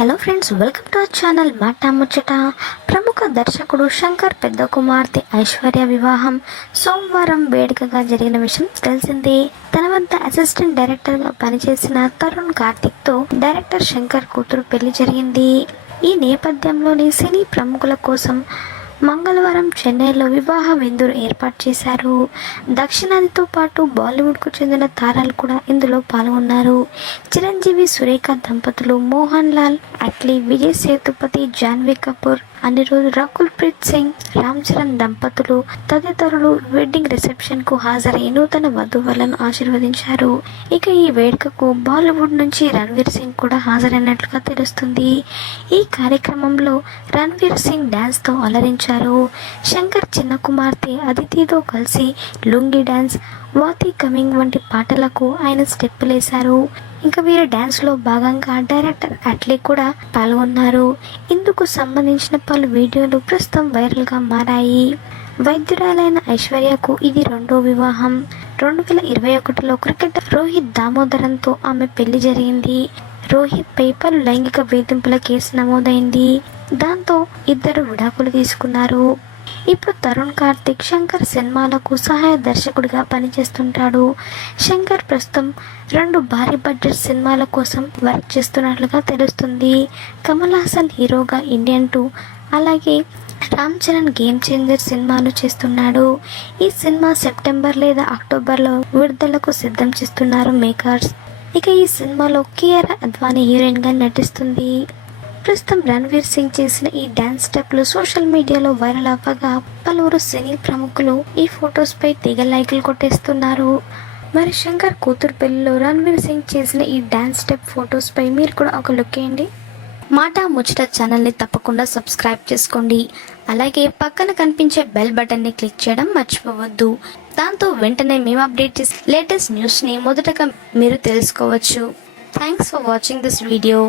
Hello friends, welcome to our channel మాట ముచ్చట. ప్రముఖ దర్శకుడు శంకర్ పెద్ద కుమార్తె ఐశ్వర్య వివాహం సోమవారం వేడుకగా జరిగిన విషయం తెలిసిందే. తన వద్ద అసిస్టెంట్ డైరెక్టర్గా పనిచేసిన తరుణ్ కార్తిక్తో డైరెక్టర్ శంకర్ కూతురు పెళ్లి జరిగింది. ఈ నేపథ్యంలోని సినీ ప్రముఖుల కోసం మంగళవారం చెన్నైలో వివాహ విందులు ఏర్పాటు చేశారు. దక్షిణాదితో పాటు బాలీవుడ్కు చెందిన తారలు కూడా ఇందులో పాల్గొన్నారు. చిరంజీవి, సురేఖ దంపతులు, మోహన్ లాల్, అట్లీ, విజయ్ సేతుపతి, జాన్వీ కపూర్, అనిరుద్, రకుల్ ప్రీత్ సింగ్, రామ్ చరణ్ దంపతులు తదితరులు వెడ్డింగ్ రిసెప్షన్ కు హాజరై నూతన వధువులను ఆశీర్వదించారు. ఇక ఈ వేడుకకు బాలీవుడ్ నుంచి రణ్వీర్ సింగ్ కూడా హాజరైనట్లుగా తెలుస్తుంది. ఈ కార్యక్రమంలో రణ్వీర్ సింగ్ డాన్స్ తో అలరించారు. శంకర్ చిన్న కుమార్తె అదితితో కలిసి లుంగి డాన్స్, వాతి కమింగ్ వంటి పాటలకు ఆయన స్టెప్పులేశారు. ఇంకా వీరి డ్యాన్స్లో భాగంగా డైరెక్టర్ అట్లీ కూడా పాల్గొన్నారు. ఇందుకు సంబంధించిన పలు వీడియోలు ప్రస్తుతం వైరల్గా మారాయి. వైద్యురాలైన ఐశ్వర్యకు ఇది రెండో వివాహం. 2021లో క్రికెటర్ రోహిత్ దామోదరంతో ఆమె పెళ్లి జరిగింది. రోహిత్ పై పలు లైంగిక వేధింపుల కేసు నమోదైంది. దాంతో ఇద్దరు విడాకులు తీసుకున్నారు. ఇప్పుడు తరుణ్ కార్తిక్ శంకర్ సినిమాలకు సహాయ దర్శకుడిగా పనిచేస్తుంటాడు. శంకర్ ప్రస్తుతం 2 భారీ బడ్జెట్ సినిమాల కోసం వర్క్ చేస్తున్నట్లుగా తెలుస్తుంది. కమల్ హాసన్ హీరోగా ఇండియన్ 2, అలాగే రామ్ చరణ్ గేమ్ చేంజర్ సినిమాను చేస్తున్నాడు. ఈ సినిమా సెప్టెంబర్ లేదా అక్టోబర్లో విడుదలకు సిద్ధం చేస్తున్నారు మేకర్స్. ఇక ఈ సినిమాలో కియారా అద్వానీ హీరోయిన్గా నటిస్తుంది. ప్రస్తుతం రణ్వీర్ సింగ్ చేసిన ఈ డాన్స్ స్టెప్లు సోషల్ మీడియాలో వైరల్ అవ్వగా పలువురు సినీ ప్రముఖులు ఈ ఫొటోస్ పై తెగ లైకులు కొట్టేస్తున్నారు. మరి శంకర్ కూతురు పెళ్లిలో రణ్వీర్ సింగ్ చేసిన ఈ డాన్స్ స్టెప్ ఫొటోస్ పై మీరు కూడా ఒక లుక్ వేయండి. మాట ముచ్చట ఛానల్ని తప్పకుండా సబ్స్క్రైబ్ చేసుకోండి. అలాగే పక్కన కనిపించే బెల్ బటన్ని క్లిక్ చేయడం మర్చిపోవద్దు. దాంతో వెంటనే మేము అప్డేట్ చేసే లేటెస్ట్ న్యూస్ని మొదటగా మీరు తెలుసుకోవచ్చు. Thanks for watching this video.